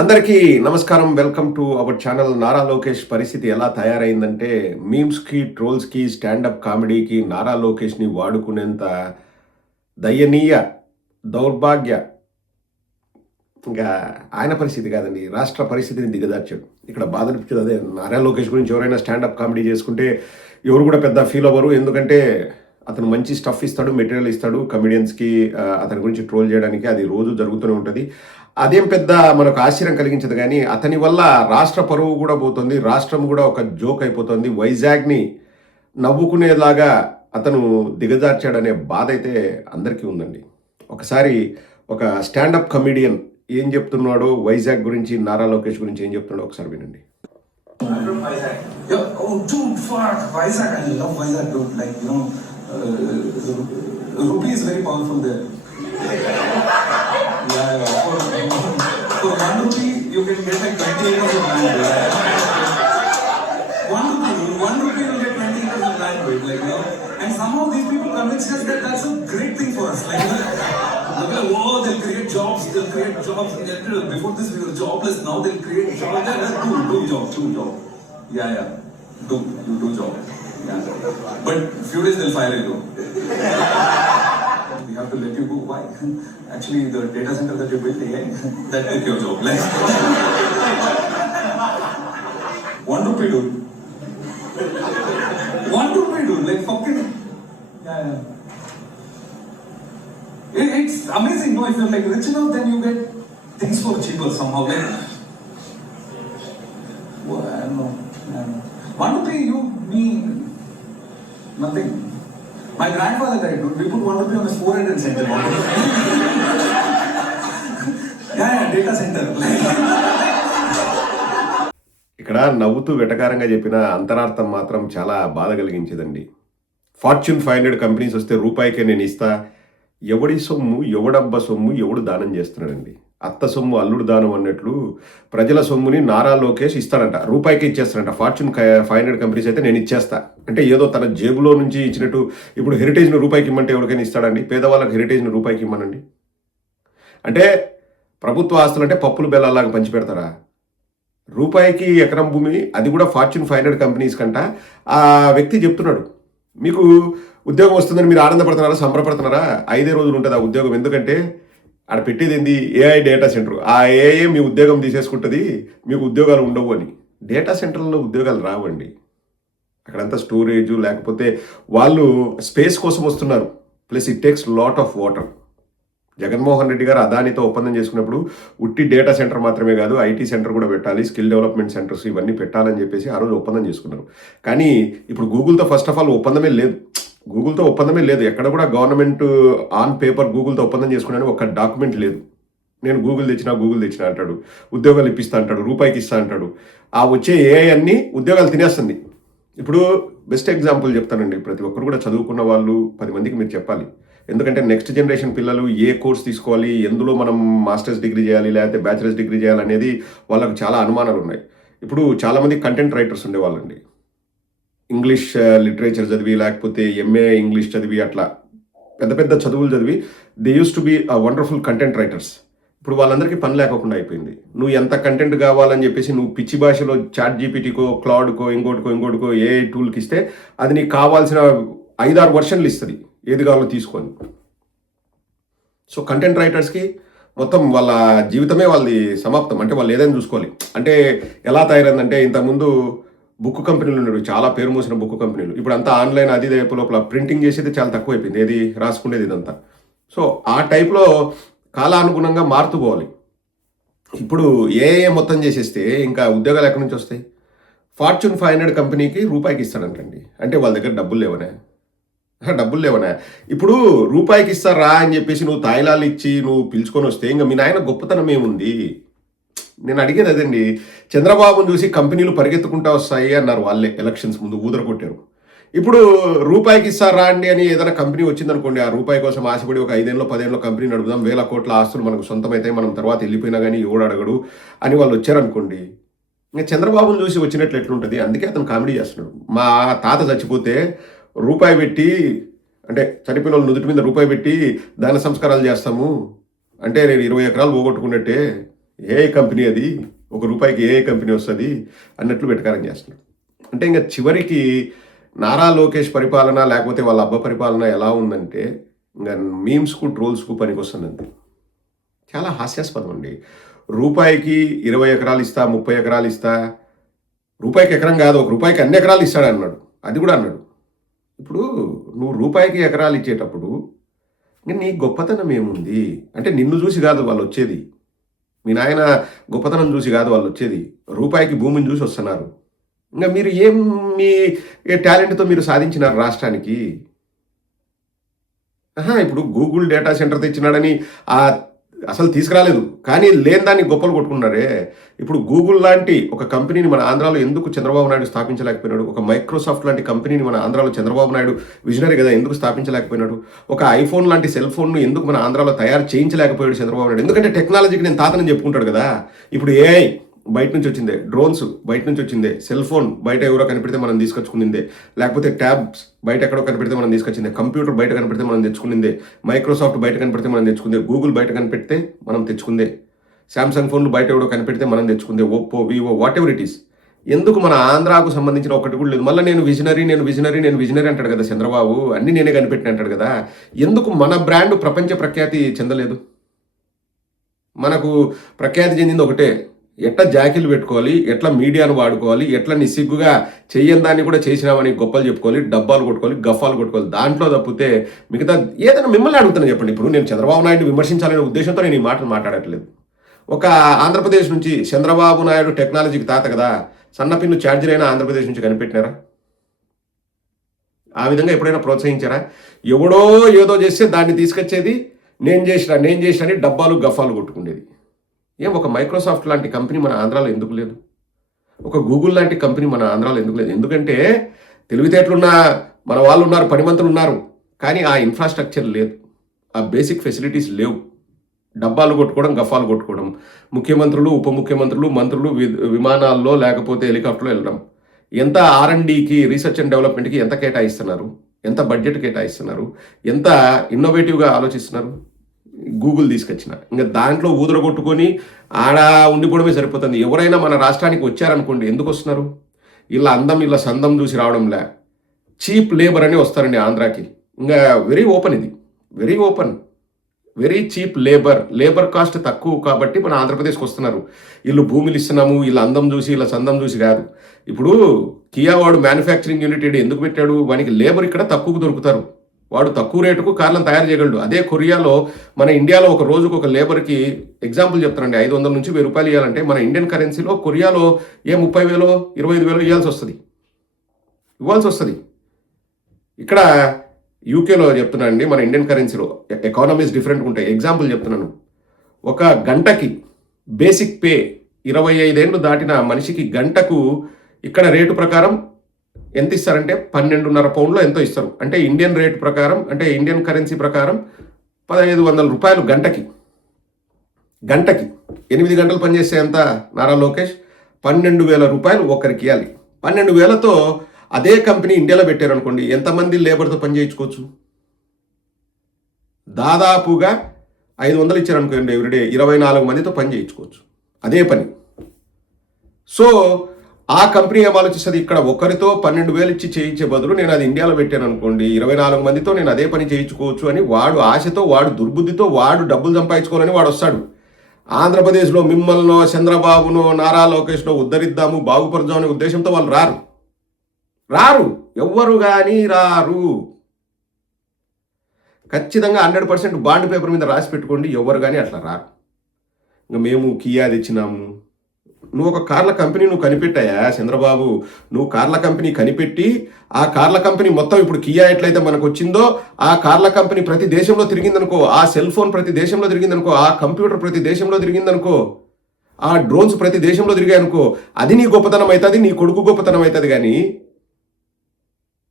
అందరికీ నమస్కారం. Welcome to our channel. Nara Lokesh పరిస్థితి ఎలా తయారైందంటే మీమ్స్‌కి, ట్రోల్స్‌కి, స్టాండప్ కామెడీకి నారా లోకేష్‌ని వాడుకునేంత దయనీయ, దౌర్భాగ్య ఇంకా ఆయన పరిస్థితి కాదండి. రాష్ట్ర పరిస్థితిని దిగజార్చాడు. ఇక్కడ బాధ అనిపించేది అదే. నారా లోకేష్ గురించి ఎవరైనా స్టాండప్ కామెడీ చేసుకుంటే ఎవరు కూడా పెద్ద ఫీల్ అవ్వరు. ఎందుకంటే అతను మంచి స్టఫ్ ఇస్తాడు, మెటీరియల్ ఇస్తాడు కమెడియన్స్‌కి అతని గురించి ట్రోల్ చేయడానికి. అది రోజు జరుగుతూనే ఉంటది. అదేం పెద్ద మనకు ఆశ్చర్యం కలిగించదు గానీ, అతని వల్ల రాష్ట్ర పరువు కూడా పోతుంది. రాష్ట్రం కూడా ఒక జోక్ అయిపోతుంది. వైజాగ్‌ని నవ్వుకునేలాగా అతను దిగజార్చాడనే బాధైతే అందరికీ ఉందండి. ఒకసారి ఒక స్టాండప్ కమెడియన్ ఏం చెప్తున్నాడో వైజాగ్ గురించి, నారా లోకేష్ గురించి ఏం చెప్తున్నాడో ఒకసారి వినండి. Vizag. Yeah, oh, dude, fuck, Vizag. I love Vizag, dude. Like, rupee is very powerful there. Yeah. For 1 rupee, you can get like 20 acres of land. Yeah. 1 rupee, you'll get 20 acres of land, right? Like, and somehow these people convince us that that's a great thing for us. Like, oh, they'll create jobs. Before this, we were jobless. Now they'll create jobs. Do job. Yeah. You do job. Yeah. But few days they'll fire you. We have to let you go. Why? Actually, the data center that you built, that took your job. Like, 1 rupee, dude. 1 rupee, dude. Like, fucking. Yeah. It's amazing, no? If you're like rich enough, then you get things for cheaper somehow. Like, well, I don't know. 1 rupee, me, nothing. My grandfather died, dude. We put 1 rupee on his forehead and sent him. Yeah, data center. ఇక్కడ నవ్వుతూ వెటకారంగా చెప్పిన అంతరార్థం మాత్రం చాలా బాధ కలిగించేదండి. Fortune 500 companies వస్తే రూపాయికే నేను ఇస్తా. ఎవడి సొమ్ము, ఎవడబ్బ సొమ్ము, ఎవడు దానం చేస్తున్నాడండి. అత్త సొమ్ము అల్లుడు దానం అన్నట్లు ప్రజల సొమ్ముని నారా లోకేష్ ఇస్తాడంట. రూపాయికి ఇచ్చేస్తాడంట. ఫార్చ్యూన్ 500 కంపెనీస్ అయితే నేను ఇచ్చేస్తా అంటే ఏదో తన జేబులో నుంచి ఇచ్చినట్టు. ఇప్పుడు హెరిటేజ్ని రూపాయికి ఇమ్మంటే ఎవరికైనా ఇస్తాడండి? పేదవాళ్ళకి హెరిటేజ్ని రూపాయికి ఇమ్మనండి. అంటే ప్రభుత్వ ఆస్తులు అంటే పప్పులు బెల్లాలాగా పంచిపెడతారా? రూపాయికి ఎకరం భూమి, అది కూడా ఫార్చ్యూన్ 500 కంపెనీస్ కంట. ఆ వ్యక్తి చెప్తున్నాడు, మీకు ఉద్యోగం వస్తుందని మీరు ఆనందపడుతున్నారా, సంబరపడుతున్నారా? 5 రోజులు ఉంటుంది ఆ ఉద్యోగం. ఎందుకంటే ఆడ పెట్టేది ఏంది? AI data centre. ఆ ఏఐ మీ ఉద్యోగం తీసేసుకుంటుంది, మీకు ఉద్యోగాలు ఉండవు అని. డేటా సెంటర్లలో ఉద్యోగాలు రావండి. అక్కడంతా స్టోరేజు, లేకపోతే వాళ్ళు స్పేస్ కోసం వస్తున్నారు. Plus it takes lot of water. Jaganmohan Reddy గారు అదానితో ఒప్పందం చేసుకున్నప్పుడు ఉట్టి డేటా సెంటర్ మాత్రమే కాదు, ఐటీ సెంటర్ కూడా పెట్టాలి, స్కిల్ డెవలప్మెంట్ సెంటర్స్ ఇవన్నీ పెట్టాలని చెప్పేసి ఆ రోజు ఒప్పందం చేసుకున్నారు. కానీ ఇప్పుడు గూగుల్తో ఫస్ట్ ఆఫ్ ఆల్ ఒప్పందమే లేదు. ఎక్కడ కూడా గవర్నమెంట్ ఆన్ పేపర్ గూగుల్తో ఒప్పందం చేసుకున్నాను ఒక డాక్యుమెంట్ లేదు. నేను గూగుల్ తెచ్చినా అంటాడు, ఉద్యోగాలు ఇప్పిస్తా అంటాడు, రూపాయికి ఇస్తా అంటాడు. ఆ వచ్చే ఏఐ అన్ని ఉద్యోగాలు తినేస్తుంది. ఇప్పుడు బెస్ట్ ఎగ్జాంపుల్ చెప్తానండి. ప్రతి ఒక్కరు కూడా చదువుకున్న వాళ్ళు 10 మందికి మీరు చెప్పాలి. ఎందుకంటే నెక్స్ట్ జనరేషన్ పిల్లలు ఏ కోర్స్ తీసుకోవాలి, ఎందులో మనం మాస్టర్స్ డిగ్రీ చేయాలి, లేకపోతే బ్యాచిలర్స్ డిగ్రీ చేయాలనేది వాళ్ళకు చాలా అనుమానాలు ఉన్నాయి. ఇప్పుడు చాలామంది కంటెంట్ రైటర్స్ ఉండేవాళ్ళండి. ఇంగ్లీష్ లిటరేచర్ చదివి, లేకపోతే ఎంఏ ఇంగ్లీష్ చదివి, అట్లా పెద్ద పెద్ద చదువులు చదివి they use to be wonderful content writers. ఇప్పుడు వాళ్ళందరికీ పని లేకుండా అయిపోయింది. నువ్వు ఎంత కంటెంట్ కావాలని చెప్పేసి నువ్వు పిచ్చి భాషలో చాట్ జీపీటీకో, క్లౌడ్కో, ఇంకోటికో ఏఐ టూల్కి ఇస్తే అది నీకు కావాల్సిన 5-6 వర్షన్లు ఇస్తుంది, ఏది కావాలో తీసుకొని. సో కంటెంట్ రైటర్స్కి మొత్తం వాళ్ళ జీవితమే వాళ్ళది సమాప్తం. అంటే వాళ్ళు ఏదైనా చూసుకోవాలి. అంటే ఎలా తయారైందంటే, ఇంతకుముందు బుక్ కంపెనీలు ఉన్నాడు, చాలా పేరు మోసిన బుక్ కంపెనీలు. ఇప్పుడు అంతా ఆన్లైన్ అది లోపల ప్రింటింగ్ చేసేది చాలా తక్కువ అయిపోయింది, ఏది రాసుకునేది ఇదంతా. సో ఆ టైప్లో కాలానుగుణంగా మారుతూ పోవాలి. ఇప్పుడు ఏఏ మొత్తం చేసేస్తే ఇంకా ఉద్యోగాలు ఎక్కడి నుంచి వస్తాయి? ఫార్చ్యూన్ 500 కంపెనీకి రూపాయికి ఇస్తాడంటండి. అంటే వాళ్ళ దగ్గర డబ్బులు లేవనా? ఇప్పుడు రూపాయికి ఇస్తారా అని చెప్పేసి నువ్వు తాయిలాలు ఇచ్చి నువ్వు పిలుచుకొని వస్తే ఇంకా మీ నాయన గొప్పతనం ఏముంది? నేను అడిగేది అదండి. చంద్రబాబును చూసి కంపెనీలు పరిగెత్తుకుంటా వస్తాయి అన్నారు వాళ్ళే ఎలక్షన్స్ ముందు ఊదర కొట్టారు. ఇప్పుడు రూపాయికి ఇస్తారా అండి అని ఏదైనా కంపెనీ వచ్చిందనుకోండి, ఆ రూపాయి కోసం ఆశపడి ఒక 5 ఏళ్ళలో 10 ఏళ్ళలో కంపెనీ నడుపుదాం, 1000 కోట్ల ఆస్తులు మనకు సొంతమైతే మనం తర్వాత వెళ్ళిపోయినా కానీ ఎవడు అడగడు అని వాళ్ళు వచ్చారనుకోండి, ఇంకా చంద్రబాబును చూసి వచ్చినట్లు ఎట్లుంటుంది? అందుకే అతను కామెడీ చేస్తున్నాడు. మా తాత చచ్చిపోతే రూపాయి పెట్టి, అంటే చనిపోయిన వాళ్ళు నుదుటి మీద రూపాయి పెట్టి దాన సంస్కారాలు చేస్తాము అంటే నేను 20 ఎకరాలు పోగొట్టుకున్నట్టే. ఏఐ కంపెనీ అది, ₹1 ఏఐ కంపెనీ వస్తుంది అన్నట్లు వెటకారం చేస్తున్నాడు. అంటే ఇంకా చివరికి నారా లోకేష్ పరిపాలన లేకపోతే వాళ్ళ అబ్బ పరిపాలన ఎలా ఉందంటే ఇంకా మీమ్స్కు ట్రోల్స్కు పనికొస్తుందండి. చాలా హాస్యాస్పదం అండి. రూపాయికి 20 ఎకరాలు ఇస్తా, 30 ఎకరాలు ఇస్తా, రూపాయికి ఎకరం కాదు, ₹1 అన్ని ఎకరాలు ఇస్తాడు అన్నాడు. అది కూడా అన్నాడు. ఇప్పుడు నువ్వు రూపాయికి ఎకరాలు ఇచ్చేటప్పుడు ఇంక నీ గొప్పతనం ఏముంది అంటే నిన్ను చూసి కాదు వాళ్ళు వచ్చేది, మీ నాయన గొప్పతనం చూసి కాదు వాళ్ళు వచ్చేది, రూపాయికి భూమిని చూసి వస్తున్నారు. ఇంకా మీరు ఏం మీ టాలెంట్తో మీరు సాధించినారు రాష్ట్రానికి? ఇప్పుడు గూగుల్ డేటా సెంటర్ తెచ్చినాడని అసలు తీసుకురాలేదు, కానీ లేని దాన్ని గొప్పలు కొట్టుకున్నారే. ఇప్పుడు గూగుల్ లాంటి ఒక కంపెనీని మన ఆంధ్రాలో ఎందుకు చంద్రబాబు నాయుడు స్థాపించలేకపోయినాడు? ఒక మైక్రోసాఫ్ట్ లాంటి కంపెనీని మన ఆంధ్రాలో చంద్రబాబు నాయుడు విజనరీ కదా, ఎందుకు స్థాపించలేకపోయినాడు? ఒక ఐఫోన్ లాంటి సెల్ ఫోన్ను ఎందుకు మన ఆంధ్రాలో తయారు చేయించలేకపోయాడు చంద్రబాబు నాయుడు? ఎందుకంటే టెక్నాలజీకి నేను తాతని చెప్పుకుంటాడు కదా. ఇప్పుడు ఏఐ బయట నుంచి వచ్చిందే, డ్రోన్స్ బయట నుంచి వచ్చిందే, సెల్ ఫోన్ బయట ఎవరో కనిపెడితే మనం తీసుకొచ్చుకునిందే, లేకపోతే ట్యాబ్స్ బయట ఎక్కడో కనిపెడితే మనం తీసుకొచ్చిందే, కంప్యూటర్ బయట కనిపెడితే మనం తెచ్చుకునిందే, మైక్రోసాఫ్ట్ బయట కనిపెడితే మనం తెచ్చుకుందే, గూగుల్ బయట కనిపెడితే మనం తెచ్చుకుందే, శాంసంగ్ ఫోన్లు బయట ఎవడో కనిపెడితే మనం తెచ్చుకుందే, Oppo, Vivo, whatever it is. ఎందుకు మన ఆంధ్రాకు సంబంధించిన ఒకటి కూడా లేదు? మళ్ళీ నేను విజనరీ అంటాడు కదా చంద్రబాబు, అన్ని నేనే కనిపెట్టిన అంటాడు కదా. ఎందుకు మన బ్రాండ్ ప్రపంచ ప్రఖ్యాతి చెందలేదు? మనకు ప్రఖ్యాతి చెందింది ఒకటే, ఎట్లా జాకీలు పెట్టుకోవాలి, ఎట్లా మీడియాను వాడుకోవాలి, ఎట్లా నిస్సిగ్గుగా చెయ్యని దాన్ని కూడా చేసినామని గొప్పలు చెప్పుకోవాలి, డబ్బాలు కొట్టుకోవాలి, గఫాలు కొట్టుకోవాలి. దాంట్లో తప్పితే మిగతా ఏదైనా మిమ్మల్ని అడుగుతాను చెప్పండి. ఇప్పుడు నేను చంద్రబాబు నాయుడు విమర్శించాలనే ఉద్దేశంతో నేను ఈ మాటలు మాట్లాడట్లేదు. ఒక ఆంధ్రప్రదేశ్ నుంచి చంద్రబాబు నాయుడు టెక్నాలజీకి తాత కదా, సన్నపిన్ను ఛార్జర్ అయినా ఆంధ్రప్రదేశ్ నుంచి కనిపెట్టినారా? ఆ విధంగా ఎప్పుడైనా ప్రోత్సహించారా? ఎవడో ఏదో చేస్తే దాన్ని తీసుకొచ్చేది నేను చేసిన అని డబ్బాలు గఫాలు కొట్టుకునేది. ఒక మైక్రోసాఫ్ట్ లాంటి కంపెనీ మన ఆంధ్రాలో ఎందుకు లేదు? ఒక గూగుల్ లాంటి కంపెనీ మన ఆంధ్రాలో ఎందుకు లేదు? ఎందుకంటే తెలివితేటలున్న మన వాళ్ళు ఉన్నారు, పనిమంతులు ఉన్నారు, కానీ ఆ ఇన్ఫ్రాస్ట్రక్చర్ లేదు, ఆ బేసిక్ ఫెసిలిటీస్ లేవు. డబ్బాలు కొట్టుకోవడం, గఫాలు కొట్టుకోవడం, ముఖ్యమంత్రులు, ఉప ముఖ్యమంత్రులు, మంత్రులు విమానాల్లో లేకపోతే హెలికాప్టర్లో వెళ్ళడం. ఎంత R&Dకి, రీసెర్చ్ అండ్ డెవలప్మెంట్కి ఎంత కేటాయిస్తున్నారు? ఎంత బడ్జెట్ కేటాయిస్తున్నారు? ఎంత ఇన్నోవేటివ్గా ఆలోచిస్తున్నారు? గూగుల్ తీసుకొచ్చిన ఇంకా దాంట్లో ఊదరగొట్టుకొని ఆడ ఉండిపోవడమే సరిపోతుంది. ఎవరైనా మన రాష్ట్రానికి వచ్చారనుకోండి, ఎందుకు వస్తున్నారు? ఇలా అందం, ఇలా సందం చూసి రావడంలే, చీప్ లేబర్ అని వస్తారండి ఆంధ్రాకి. ఇంకా వెరీ ఓపెన్, ఇది very open, very cheap labour cost తక్కువ కాబట్టి మన ఆంధ్రప్రదేశ్కి వస్తున్నారు. వీళ్ళు భూములు ఇస్తున్నాము, వీళ్ళ అందం చూసి, వీళ్ళ సందం చూసి కాదు. ఇప్పుడు కియా వాడు మ్యానుఫ్యాక్చరింగ్ యూనిట్ ఎందుకు పెట్టాడు? వానికి లేబర్ ఇక్కడ తక్కువకు దొరుకుతారు, వాడు తక్కువ రేటుకు కార్లను తయారు చేయగలడు. అదే కొరియాలో, మన ఇండియాలో ఒక రోజుకు ఒక లేబర్కి ఎగ్జాంపుల్ చెప్తానండి, 500 నుంచి 1000 రూపాయలు ఇవ్వాలంటే మన ఇండియన్ కరెన్సీలో కొరియాలో 30,000 25,000 ఇవ్వాల్సి వస్తుంది. ఇక్కడ యూకేలో చెప్తున్నానండి, మన ఇండియన్ కరెన్సీలో ఎకానమీస్ డిఫరెంట్గా ఉంటాయి. ఎగ్జాంపుల్ చెప్తున్నాను, ఒక గంటకి బేసిక్ పే 25 ఏళ్ళు దాటిన మనిషికి గంటకు ఇక్కడ రేటు ప్రకారం ఎంత ఇస్తారంటే 12.5 పౌండ్లో ఎంతో ఇస్తారు. అంటే ఇండియన్ రేట్ ప్రకారం, అంటే ఇండియన్ కరెన్సీ ప్రకారం 1,500 రూపాయలు గంటకి. 8 గంటలు పనిచేస్తే ఎంత నారా లోకేష్? 12,000 రూపాయలు ఒకరికి ఇవ్వాలి. 12,000తో అదే కంపెనీ ఇండియాలో పెట్టారనుకోండి, ఎంతమంది లేబర్తో పని చేయించుకోవచ్చు? దాదాపుగా 500 ఇచ్చారనుకోండి ఎవ్రీడే, 24 మందితో పని చేయించుకోవచ్చు అదే పని. సో ఆ కంపెనీ ఏం ఆలోచిస్తుంది? ఇక్కడ ఒకరితో 12,000 ఇచ్చి చేయించే బదులు నేను అది ఇండియాలో పెట్టాను అనుకోండి, 24 మందితో నేను అదే పని చేయించుకోవచ్చు అని వాడు ఆశతో, వాడు దుర్బుద్ధితో, వాడు డబ్బులు సంపాదించుకోవాలని వాడు వస్తాడు. ఆంధ్రప్రదేశ్లో మిమ్మల్నో, చంద్రబాబునో, నారా లోకేష్నో ఉద్ధరిద్దాము, బాగుపరదామనే ఉద్దేశంతో వాళ్ళు రారు, ఎవ్వరు కానీ రారు. ఖచ్చితంగా 100% బాండ్ పేపర్ మీద రాసి పెట్టుకోండి, ఎవరు కానీ అట్లా రారు. ఇంకా మేము కియా తెచ్చినాము. నువ్వు ఒక కార్ల కంపెనీ నువ్వు కనిపెట్టాయా చంద్రబాబు? నువ్వు కార్ల కంపెనీ కనిపెట్టి, ఆ కార్ల కంపెనీ మొత్తం ఇప్పుడు కియా ఎట్లయితే మనకు వచ్చిందో, ఆ కార్ల కంపెనీ ప్రతి దేశంలో తిరిగిందనుకో, ఆ సెల్ ఫోన్ ప్రతి దేశంలో తిరిగిందనుకో, ఆ కంప్యూటర్ ప్రతి దేశంలో తిరిగిందనుకో, ఆ డ్రోన్స్ ప్రతి దేశంలో తిరిగాయనుకో, అది నీ గొప్పతనం అవుతుంది, నీ కొడుకు గొప్పతనం అవుతుంది. కానీ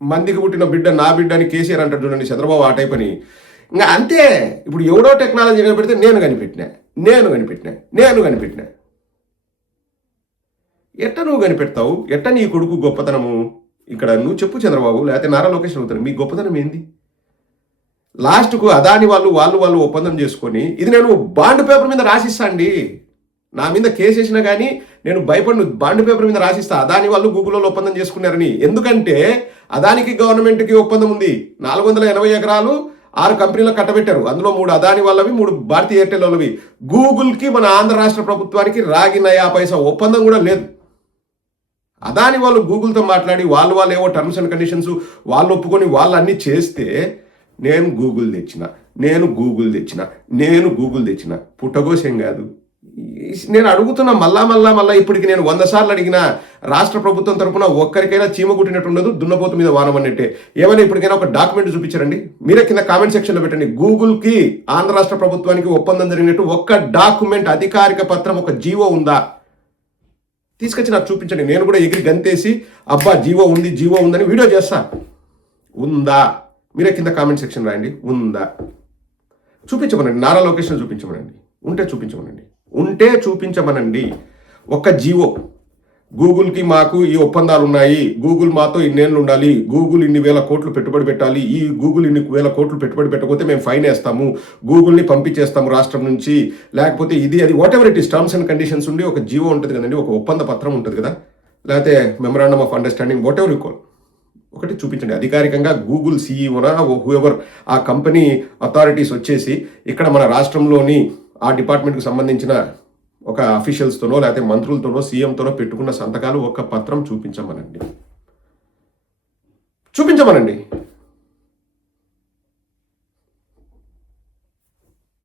మందికి పుట్టిన బిడ్డ నా బిడ్డ అని కేసీఆర్ అంటాడు చూడండి చంద్రబాబు, ఆ టైప్ అని. ఇంకా అంతే. ఇప్పుడు ఎవడో టెక్నాలజీ కనిపెడితే నేను కనిపెట్టినా. ఎట్ట నువ్వు కనిపెడతావు? ఎట్ట నీ కొడుకు గొప్పతనము? ఇక్కడ నువ్వు చెప్పు చంద్రబాబు, లేకపోతే నారా లోకేష్ అవుతాను, మీ గొప్పతనం ఏంది? లాస్ట్కు అదాని వాళ్ళు ఒప్పందం చేసుకొని, ఇది నేను బాండ్ పేపర్ మీద రాసిస్తా అండి, నా మీద కేసు వేసినా కానీ నేను భయపడిన బాండ్ పేపర్ మీద రాసిస్తా అదాని వాళ్ళు గూగుల్లో ఒప్పందం చేసుకున్నారని. ఎందుకంటే అదానికి గవర్నమెంట్కి ఒప్పందం ఉంది. 480 ఎకరాలు 6 కంపెనీలకు కట్టబెట్టారు. అందులో 3 అదాని వాళ్ళవి, 3 భారతీయ ఎయిర్టెల్ వాళ్ళవి. గూగుల్కి మన ఆంధ్ర రాష్ట్ర ప్రభుత్వానికి రాగి నయా పైసా ఒప్పందం కూడా లేదు. అదాని వాళ్ళు గూగుల్తో మాట్లాడి వాళ్ళు ఏవో టర్మ్స్ అండ్ కండిషన్స్ వాళ్ళు ఒప్పుకొని వాళ్ళు అన్నీ చేస్తే నేను గూగుల్ తెచ్చిన పుట్టగోసేం కాదు. నేను అడుగుతున్నా మళ్ళా ఇప్పటికి నేను 100 సార్లు అడిగినా రాష్ట్ర ప్రభుత్వం తరఫున ఒక్కరికైనా చీమ కుట్టినట్టు ఉండదు, దున్నపోతు మీద వానమన్నట్టే. ఏమైనా ఇప్పటికైనా ఒక డాక్యుమెంట్ చూపించారండి? మీరే కింద కామెంట్ సెక్షన్లో పెట్టండి. గూగుల్కి ఆంధ్ర రాష్ట్ర ప్రభుత్వానికి ఒప్పందం జరిగినట్టు ఒక్క డాక్యుమెంట్, అధికారిక పత్రం, ఒక జీవో ఉందా? తీసుకొచ్చి నాకు చూపించండి. నేను కూడా ఎగిరి గంతేసి అబ్బా జీవో ఉందని వీడియో చేస్తా. ఉందా? మీరే కింద కామెంట్ సెక్షన్ రాయండి. ఉందా? చూపించమనండి. నారా లొకేషన్ చూపించమనండి. ఉంటే చూపించమనండి. ఒక్క జీవో, గూగుల్కి మాకు ఈ ఒప్పందాలు ఉన్నాయి, గూగుల్ మాతో ఇన్నేళ్ళు ఉండాలి, గూగుల్ ఇన్ని వేల కోట్లు పెట్టుబడి పెట్టాలి, ఈ గూగుల్ ఇన్ని వేల కోట్లు పెట్టుబడి పెట్టకపోతే మేము ఫైన్ వేస్తాము, గూగుల్ని పంపించేస్తాము రాష్ట్రం నుంచి, లేకపోతే ఇది అది what ever it is terms and conditions ఉండి ఒక జీవో ఉంటుంది కదండి, ఒక ఒప్పంద పత్రం ఉంటుంది కదా, లేకపోతే memorandum of understanding what ever you call, ఒకటి చూపించండి. అధికారికంగా గూగుల్ సీఈఓనా హూఎవర్ ఆ కంపెనీ అథారిటీస్ వచ్చేసి ఇక్కడ మన రాష్ట్రంలోని ఆ డిపార్ట్మెంట్కి సంబంధించిన ఒక అఫీషియల్స్తోనో లేకపోతే మంత్రులతోనో సీఎంతోనో పెట్టుకున్న సంతకాలు ఒక పత్రం చూపించమనండి.